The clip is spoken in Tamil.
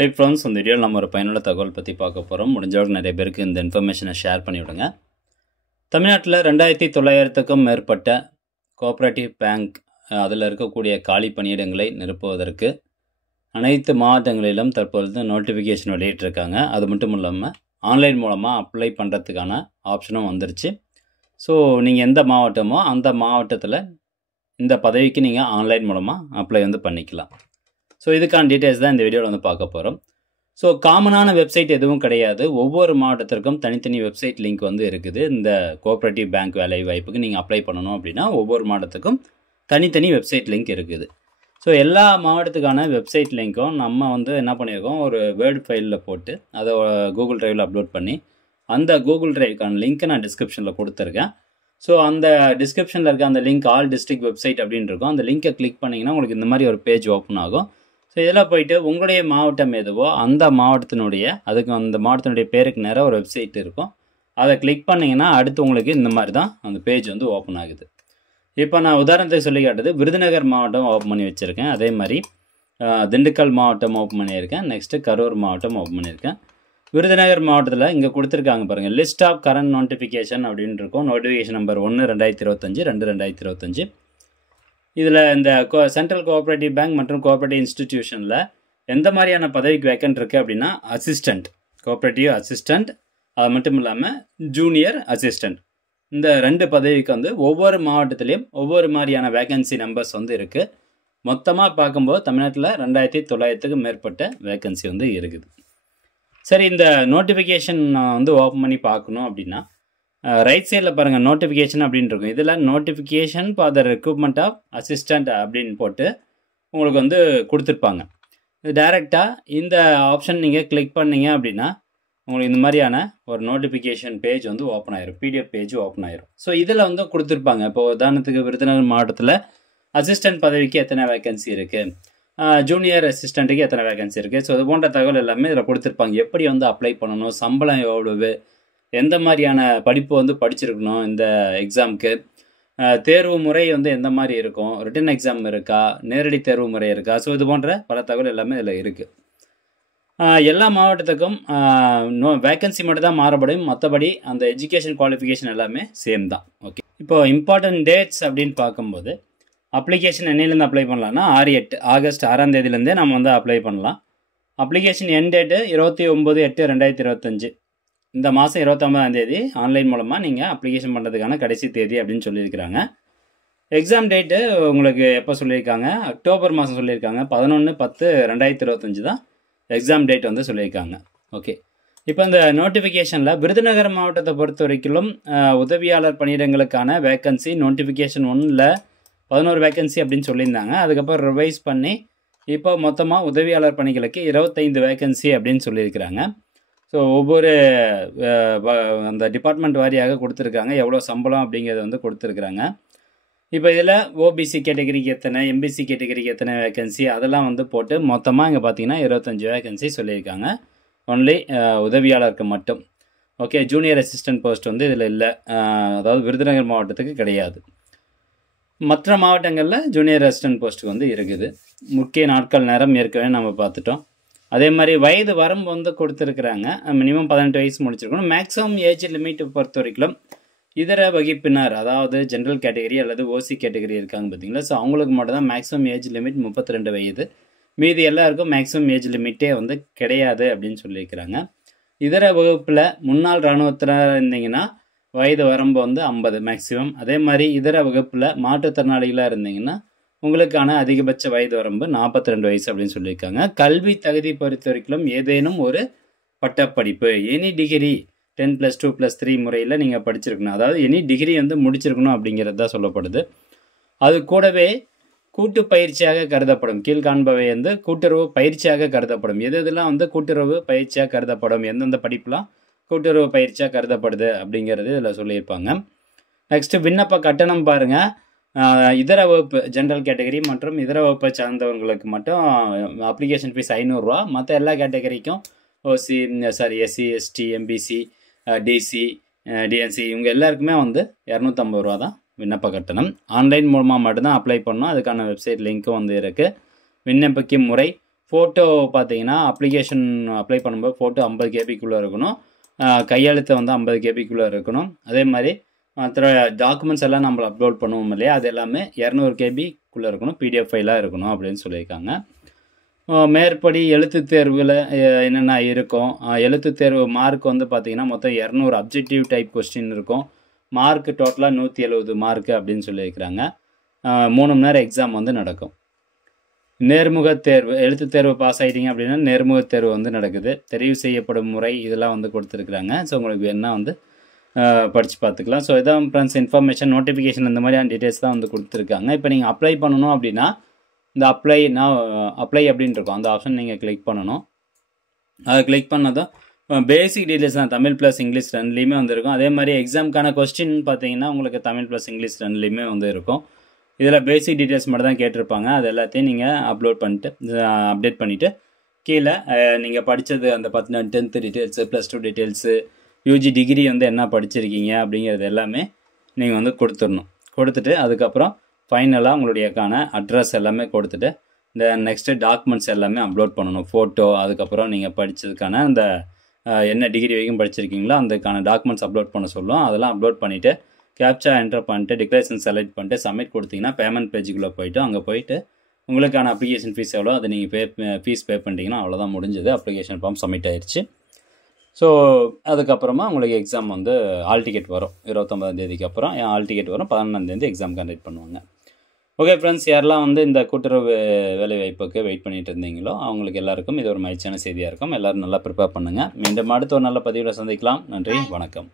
Hey friends, இந்த வீடியோவில் நம்ம ஒரு பயனுள்ள தகவல் பற்றி பார்க்க போகிறோம். முடிஞ்சவங்க நிறைய பேருக்கு இந்த இன்ஃபர்மேஷனை ஷேர் பண்ணிவிடுங்க. தமிழ்நாட்டில் 2900க்கும் மேற்பட்ட கோஆப்ரேட்டிவ் பேங்க் அதில் இருக்கக்கூடிய காலி பணியிடங்களை நிரப்புவதற்கு அனைத்து மாவட்டங்களிலும் தற்பொழுது நோட்டிஃபிகேஷன் வெளியிட்டிருக்காங்க. அது மட்டும் இல்லாமல் ஆன்லைன் மூலமாக அப்ளை பண்ணுறதுக்கான ஆப்ஷனும் வந்துருச்சு. ஸோ நீங்கள் எந்த மாவட்டமோ அந்த மாவட்டத்தில் இந்த பதவிக்கு நீங்கள் ஆன்லைன் மூலமாக அப்ளை பண்ணிக்கலாம். ஸோ இதுக்கான டீட்டெயில்ஸ் தான் இந்த வீடியோவில் பார்க்க போகிறோம். ஸோ காமனான வெப்சைட் எதுவும் கிடையாது. ஒவ்வொரு மாவட்டத்திற்கும் தனித்தனி வெப்சைட் லிங்க் இருக்குது. இந்த கோஆப்ரேட்டிவ் பேங்க் வேலை வாய்ப்புக்கு நீங்கள் அப்ளை பண்ணணும் அப்படின்னா ஒவ்வொரு மாவட்டத்துக்கும் தனித்தனி வெப்சைட் லிங்க் இருக்குது. ஸோ எல்லா மாவட்டத்துக்கான வெப்சைட் லிங்க்கும் நம்ம என்ன பண்ணியிருக்கோம், ஒரு வேர்ட் ஃபைலில் போட்டு அதை கூகுள் ட்ரைவில் அப்லோட் பண்ணி அந்த கூகுள் ட்ரைவுக்கான லிங்க்கை நான் டிஸ்கிரிப்ஷனில் கொடுத்துருக்கேன். ஸோ அந்த டிஸ்கிரிப்ஷனில் இருக்க அந்த லிங்க் ஆல் டிஸ்ட்ரிக்ட் வெப்சைட் அப்படின்னு இருக்கும். அந்த லிங்கை கிளிக் பண்ணிங்கன்னா உங்களுக்கு இந்த மாதிரி ஒரு பேஜ் ஓப்பன் ஆகும். ஸோ இதில் போயிட்டு உங்களுடைய மாவட்டம் எதுவோ அந்த மாவட்டத்தினுடைய அந்த மாவட்டத்தினுடைய பேருக்கு நேராக ஒரு வெப்சைட் இருக்கும். அதை கிளிக் பண்ணிங்கன்னா அடுத்து உங்களுக்கு இந்த மாதிரி தான் அந்த பேஜ் ஓப்பன் ஆகுது. இப்போ நான் உதாரணத்துக்கு சொல்லி காட்டுது, விருதுநகர் மாவட்டம் ஓப்பன் பண்ணி வச்சுருக்கேன். அதே மாதிரி திண்டுக்கல் மாவட்டம் ஓப்பன் பண்ணியிருக்கேன். நெக்ஸ்ட்டு கரூர் மாவட்டம் ஓப்பன் பண்ணியிருக்கேன். விருதுநகர் மாவட்டத்தில் இங்கே கொடுத்துருக்காங்க பாருங்கள், லிஸ்ட் ஆஃப் கரண்ட் நோட்டிஃபிகேஷன் அப்படின்னு இருக்கும். Notification number 1/2025, 2/2025. இதில் இந்த சென்ட்ரல் கோஆப்ரேட்டிவ் பேங்க் மற்றும் கோஆப்ரேட்டிவ் இன்ஸ்டிடியூஷனில் எந்த மாதிரியான பதவிக்கு வேக்கன்ட் இருக்குது அப்படின்னா அசிஸ்டண்ட், கோஆப்ரேட்டிவ் அசிஸ்டண்ட், அது மட்டும் இல்லாமல் ஜூனியர் அசிஸ்டண்ட், இந்த 2 பதவிக்கு ஒவ்வொரு மாவட்டத்திலையும் ஒவ்வொரு மாதிரியான வேக்கன்சி நம்பர்ஸ் இருக்குது. மொத்தமாக பார்க்கும்போது தமிழ்நாட்டில் 2900க்கும் மேற்பட்ட வேக்கன்சி இருக்குது. சரி, இந்த நோட்டிஃபிகேஷன் ஓப்பன் பண்ணி பார்க்கணும் அப்படின்னா ரைட் சைடில் பாருங்கள் நோட்டிஃபிகேஷன் அப்படின்னு இருக்கும். இதில் notification for the recruitment of assistant அப்படின்னு போட்டு உங்களுக்கு கொடுத்துருப்பாங்க. இது டைரெக்டாக இந்த ஆப்ஷன் நீங்கள் கிளிக் பண்ணிங்க அப்படின்னா உங்களுக்கு இந்த மாதிரியான ஒரு நோட்டிஃபிகேஷன் பேஜ் ஓப்பன் ஆயிரும், பிடிஎஃப் பேஜ் ஓப்பன் ஆயிரும். ஸோ இதில் கொடுத்துருப்பாங்க. இப்போ உதாரணத்துக்கு விருதுநகர் மாவட்டத்தில் அசிஸ்டன்ட் பதவிக்கு எத்தனை வேகன்சி இருக்குது, ஜூனியர் அசிஸ்டண்ட்டுக்கு எத்தனை வேகன்சி இருக்குது. ஸோ இது போன்ற தகவல் எல்லாமே இதில் கொடுத்துருப்பாங்க. எப்படி அப்ளை பண்ணணும், சம்பளம் எவ்வளவு, எந்த மாதிரியான படிப்பு படிச்சிருக்கணும், இந்த எக்ஸாமுக்கு தேர்வு முறை எந்த மாதிரி இருக்கும், ரிட்டன் எக்ஸாம் இருக்கா, நேரடி தேர்வு முறை இருக்கா. ஸோ இது போன்ற பல தகவல் எல்லாமே இதில் இருக்குது. எல்லா மாவட்டத்துக்கும் வேக்கன்சி மட்டும் தான் மாறுபடும், மற்றபடி அந்த எஜுகேஷன் குவாலிஃபிகேஷன் எல்லாமே சேம் தான். ஓகே, இப்போ இம்பார்ட்டன்ட் டேட்ஸ் அப்படின்னு பார்க்கும்போது அப்ளிகேஷன் என்னையிலேருந்து அப்ளை பண்ணலாம்னா ஆகஸ்ட் 6ஆம் தேதியிலேருந்தே நம்ம அப்ளை பண்ணலாம். அப்ளிகேஷன் என் டேட்டு 29/8/2025. இந்த மாதம் 29ஆம் தேதி ஆன்லைன் மூலமாக நீங்கள் அப்ளிகேஷன் பண்ணுறதுக்கான கடைசி தேதி அப்படின்னு சொல்லியிருக்கிறாங்க. எக்ஸாம் டேட்டு உங்களுக்கு எப்போ சொல்லியிருக்காங்க, அக்டோபர் மாதம் சொல்லியிருக்காங்க. 11/10/2025 தான் எக்ஸாம் டேட் சொல்லியிருக்காங்க. ஓகே, இப்போ இந்த நோட்டிஃபிகேஷனில் விருதுநகர் மாவட்டத்தை பொறுத்த வரைக்கும் உதவியாளர் பணியிடங்களுக்கான வேக்கன்சி நோட்டிஃபிகேஷன் 1ல் 11 வேக்கன்சி அப்படின்னு சொல்லியிருந்தாங்க. அதுக்கப்புறம் ரிவைஸ் பண்ணி இப்போ மொத்தமாக உதவியாளர் பணிகளுக்கு 25 வேக்கன்சி அப்படின்னு சொல்லியிருக்கிறாங்க. ஸோ ஒவ்வொரு அந்த டிபார்ட்மெண்ட் வாரியாக கொடுத்துருக்காங்க, எவ்வளோ சம்பளம் அப்படிங்கிறது கொடுத்துருக்குறாங்க. இப்போ இதில் ஓபிசி கேட்டகரிக்கு எத்தனை, எம்பிசி கேட்டகரிக்கு எத்தனை வேக்கன்சி அதெல்லாம் போட்டு மொத்தமாக இங்கே பார்த்தீங்கன்னா 25 வேக்கன்சி சொல்லியிருக்காங்க. ஒன்லி உதவியாளருக்கு மட்டும். ஓகே, ஜூனியர் அசிஸ்டன்ட் போஸ்ட் இதில் இல்லை, அதாவது விருதுநகர் மாவட்டத்துக்கு கிடையாது. மற்ற மாவட்டங்களில் ஜூனியர் அசிஸ்டன்ட் போஸ்ட்டுக்கு இருக்குது. முக்கிய நாட்கள் நேரம் ஏற்கனவே நம்ம பார்த்துட்டோம். அதே மாதிரி வயது வரம்பு கொடுத்துருக்குறாங்க. மினிமம் 18 வயசு முடிச்சிருக்கணும். மேக்ஸிமம் ஏஜ் லிமிட் பொறுத்த வரைக்கும் இதர வகுப்பினர், அதாவது ஜென்ரல் கேட்டகரி அல்லது ஓசி கேட்டகரி இருக்காங்க பார்த்தீங்களா, ஸோ அவங்களுக்கு மட்டும் தான் மேக்ஸிமம் ஏஜ் லிமிட் 32 வயது. மீதி எல்லாருக்கும் மேக்ஸிமம் ஏஜ் லிமிட்டே கிடையாது அப்படின்னு சொல்லியிருக்கிறாங்க. இதர வகுப்பில் முன்னாள் இராணுவத்தில் இருந்தீங்கன்னா வயது வரம்பு 50 மேக்ஸிமம். அதே மாதிரி இதர வகுப்பில் மாற்றுத்திறனாளிகளாக இருந்தீங்கன்னா உங்களுக்கான அதிகபட்ச வயது வரம்பு 42 வயசு அப்படின்னு சொல்லியிருக்காங்க. கல்வி தகுதி பொறுத்த வரைக்கும் ஏதேனும் ஒரு பட்டப்படிப்பு, எனி டிகிரி 10+2+3 முறையில் நீங்கள் படிச்சிருக்கணும். அதாவது எனி டிகிரி முடிச்சிருக்கணும் அப்படிங்கிறது தான் சொல்லப்படுது. அது கூடவே கூட்டு பயிற்சியாக கருதப்படும், கீழ்காண்பவை கூட்டுறவு பயிற்சியாக கருதப்படும். எதெல்லாம் கூட்டுறவு பயிற்சியாக கருதப்படும், எந்தெந்த படிப்புலாம் கூட்டுறவு பயிற்சியாக கருதப்படுது அப்படிங்கிறது இதில் சொல்லியிருப்பாங்க. நெக்ஸ்ட்டு விண்ணப்ப கட்டணம் பாருங்கள். இதர வகுப்பு ஜென்ரல் கேட்டகரி மற்றும் இதர வகுப்பை சார்ந்தவங்களுக்கு மட்டும் அப்ளிகேஷன் ஃபீஸ் 500 ரூபா. மற்ற எல்லா கேட்டகரிக்கும் SC, ST, MBC, DC, DNC இவங்க எல்லாருக்குமே 250 ரூபா தான் விண்ணப்ப கட்டணம். ஆன்லைன் மூலமாக மட்டும்தான் அப்ளை பண்ணணும். அதுக்கான வெப்சைட் லிங்க்கும் இருக்குது. விண்ணப்பிக்கும் முறை ஃபோட்டோ பார்த்தீங்கன்னா அப்ளிகேஷன் அப்ளை பண்ணும்போது ஃபோட்டோ 50 கேபிக்குள்ளே இருக்கணும். கையெழுத்து வந்து 50 கேபிக்குள்ளே இருக்கணும். அதே மாதிரி மற்ற டாக்குமெண்ட்ஸ் எல்லாம் நம்ம அப்லோட் பண்ணுவோம் இல்லையா, அது எல்லாமே 200 கேபிக்குள்ளே இருக்கணும், பிடிஎஃப் ஃபைலாக இருக்கணும் அப்படின்னு சொல்லியிருக்காங்க. மேற்படி எழுத்து தேர்வில் என்னென்ன இருக்கும், எழுத்து தேர்வு மார்க் வந்து பார்த்திங்கன்னா மொத்தம் 200 அப்ஜெக்டிவ் டைப் கொஸ்டின் இருக்கும். மார்க் டோட்டலாக 170 மார்க்கு அப்படின்னு சொல்லியிருக்கிறாங்க. 3 மணி நேரம் எக்ஸாம் வந்து நடக்கும். நேர்முக தேர்வு, எழுத்து தேர்வு பாஸ் ஆகிட்டீங்க அப்படின்னா நேர்முக தேர்வு வந்து நடக்குது. தெரிவு செய்யப்படும் முறை இதெல்லாம் வந்து கொடுத்துருக்குறாங்க. ஸோ உங்களுக்கு வேணால் வந்து படித்து பார்த்துக்கலாம். ஸோ இதான் ஃப்ரெண்ட்ஸ் இன்ஃபர்மேஷன், நோட்டிஃபிகேஷன் இந்த மாதிரியான டீட்டெயில்ஸ் தான் வந்து கொடுத்துருக்காங்க. இப்போ நீங்கள் அப்ளை பண்ணணும் அப்படின்னா இந்த அப்ளை அப்படின்னு இருக்கும், அந்த ஆப்ஷன் நீங்கள் கிளிக் பண்ணணும். அதை கிளிக் பண்ணதும் பேசிக் டீட்டெயில்ஸ் தான், தமிழ் ப்ளஸ் இங்கிலீஷ் ரெண்டுலேயுமே வந்து இருக்கும். அதே மாதிரி எக்ஸாமுக்கான கொஸ்டின் பார்த்தீங்கன்னா உங்களுக்கு தமிழ் ப்ளஸ் இங்கிலீஷ் ரெண்டுலேயுமே வந்து இருக்கும். இதில் பேசிக் டீட்டெயில்ஸ் மட்டும் தான் கேட்டிருப்பாங்க. அது எல்லாத்தையும் நீங்கள் அப்டேட் பண்ணிவிட்டு கீழே நீங்கள் படித்தது அந்த 10th details, +2 details, UG degree வந்து என்ன படிச்சிருக்கீங்க அப்படிங்கிறது எல்லாமே நீங்கள் வந்து கொடுத்துட்டு அதுக்கப்புறம் ஃபைனலாக உங்களுடையக்கான அட்ரஸ் எல்லாமே கொடுத்துட்டு இந்த நெக்ஸ்ட்டு டாக்குமெண்ட்ஸ் எல்லாமே அப்லோட் பண்ணணும். ஃபோட்டோ, அதுக்கப்புறம் நீங்கள் படித்ததுக்கான அந்த என்ன டிகிரி வரைக்கும் படிச்சிருக்கீங்களோ அதுக்கான டாக்குமெண்ட்ஸ் அப்லோட் பண்ண சொல்லும். அதெல்லாம் அப்லோட் பண்ணிவிட்டு கேப்சா என்டர் பண்ணிட்டு டிக்ளரேஷன் செலக்ட் பண்ணிட்டு சப்மிட் கொடுத்தீங்கன்னா பேமெண்ட் பேஜுக்குள்ளே போய்ட்டு அங்கே போய்ட்டு உங்களுக்கான அப்ளிகேஷன் ஃபீஸ் எவ்வளோ அதை நீங்கள் ஃபீஸ் பே பண்ணிட்டீங்கன்னா அவ்வளோதான், முடிஞ்சது. அப்ளிகேஷன் ஃபார்ம் சப்மிட் ஆயிடுச்சு. ஸோ அதுக்கப்புறமா உங்களுக்கு எக்ஸாம் வந்து ஆல் டிக்கெட் வரும். 29ஆம் தேதிக்கு அப்புறம் ஆல் டிக்கெட் வரும். 11ஆம் தேதி எக்ஸாம் கண்டக்ட் பண்ணுவாங்க. ஓகே ஃப்ரெண்ட்ஸ், யாரெல்லாம் வந்து இந்த கூட்டுறவு வேலைவாய்ப்புக்கு வெயிட் பண்ணிட்டு இருந்தீங்களோ அவங்களுக்கு எல்லாருக்கும் இது ஒரு மகிழ்ச்சியான செய்தியாக இருக்கும். எல்லோரும் நல்லா ப்ரிப்பேர் பண்ணுங்கள். மீண்டும் அடுத்த ஒரு நல்ல பதிவில் சந்திக்கலாம். நன்றி, வணக்கம்.